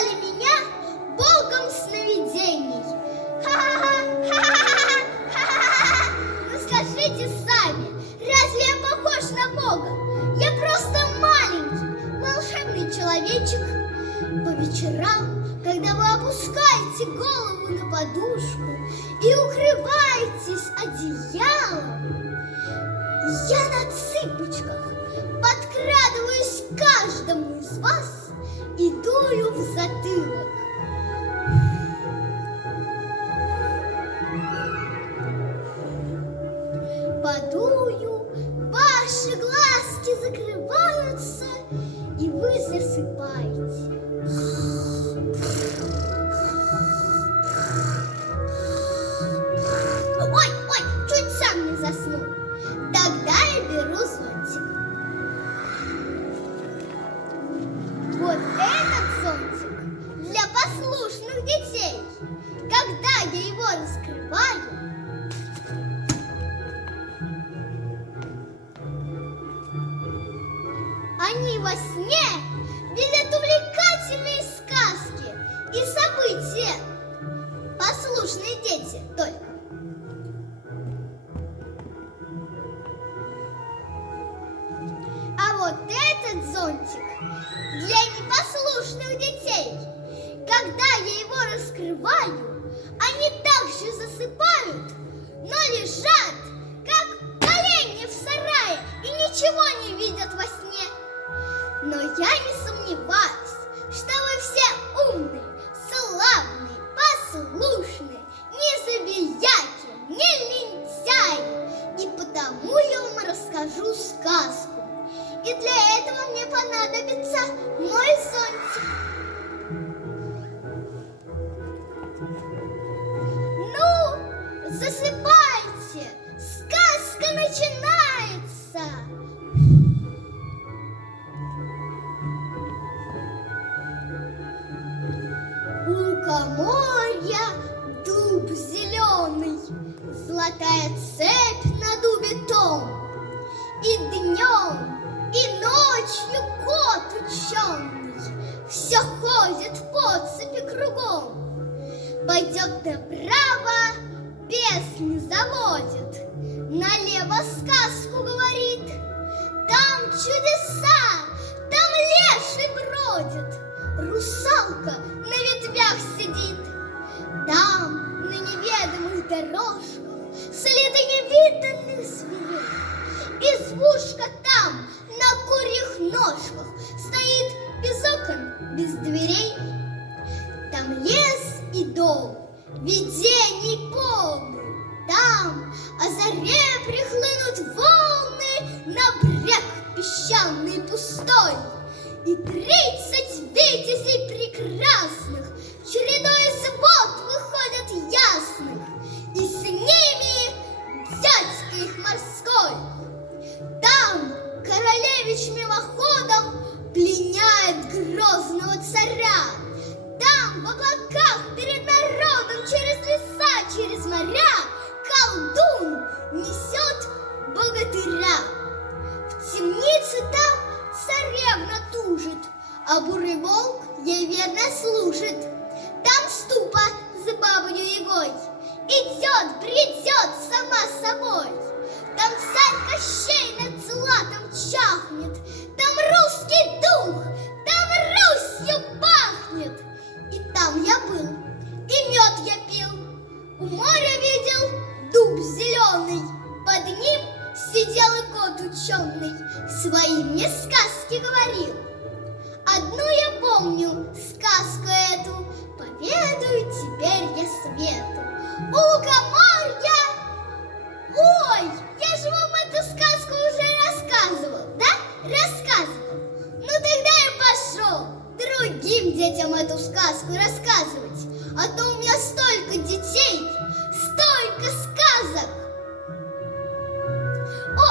назвали меня богом сновидений. Ха-ха-ха! Ну скажите сами, разве я похож на бога? Я просто маленький, волшебный человечек. По вечерам, когда вы опускаете голову на подушку и укрываетесь одеялом, я на цыпочках подкрадываюсь к каждому из вас и дую в затылок. Подую, ваши глазки закрываются, и вы засыпаете. Ой, чуть сам не заснул. Тогда я беру зонтик. Вот этот зонтик для послушных детей. Когда я его раскрываю, они во сне видят увлекательные сказки и события. Послушные дети только. А вот этот зонтик для непослушных детей. Когда я его раскрываю, они также засыпают, но лежат, как оленьи в сарае, и ничего не видят во сне. Но я не сомневаюсь, что вы все умные, славные, послушные, не забияки, не лентяи. И потому я вам расскажу сказку. И для этого мне понадобится мой зонтик. Ну, засыпайте, сказка начинается. У лукоморья дуб зеленый, золотая цепь на дубе том. И днем, и ночью кот ученый все ходит по цепи кругом. Пойдет направо, песни заводит, налево сказку говорит. Там чудеса, там леший бродит, русалка на ветвях сидит. Там на неведомых дорожках следы невиданных зверей. Избушка там на курьих ножках стоит без окон, без дверей. Там лес и дом, видений полный. Там о заре прихлынут волны на брег песчаный пустой. И 30 витязей прекрасных чередой из вод выходят ясных, и с ними дядька их морской. Там королевич мимоходом пленяет грозного царя. Там в облаках перед народом через леса, через моря колдун несет богатыря. В темнице там царевна тужит, а бурый волк ей верно служит. Там ступа за бабою Ягой идет, бредет сама собой. Там царь Кощей над златом чахнет, там русский дух, там Русью пахнет. И там я был, и мед я пил, у моря видел дуб зеленый, под ним сидел и кот ученый, свои мне сказки говорил. Одну я помню, сказку эту, поведаю теперь я свету. У лукоморья... Ой, я же вам эту сказку уже рассказывал, да? Рассказывал. Ну тогда я пошел другим детям эту сказку рассказывать. А то у меня столько детей, столько сказок.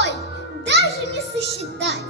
Ой, даже не сосчитать.